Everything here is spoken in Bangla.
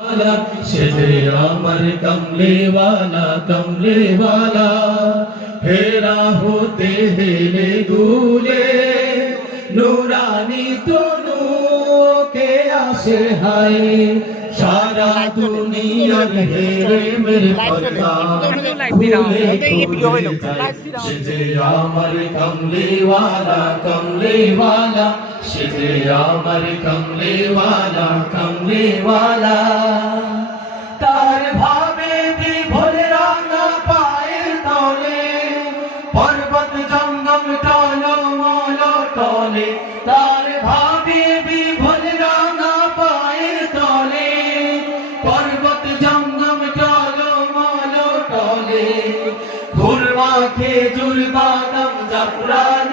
সেজে আমার কমলেওয়ালা কমলেওয়ালা হেরা হতে হেলে দুলে নুরানি তনু কে আসে হায় সারা দুনিয়ার হেরে মেরে পর্দা সেজে আমার কমলেওয়ালা কমলেওয়ালা সেজে আমার কমলেওয়ালা কমলেওয়ালা তার ভাবে বিভোর রাঙা পায়ের তলে পর্বত জঙ্গম টলমল টলে তার ভাবে বিভোর রাঙা পায়ের তলে পর্বত জঙ্গম টলমল টলে খুরমা খেজুর বাদাম জাফরান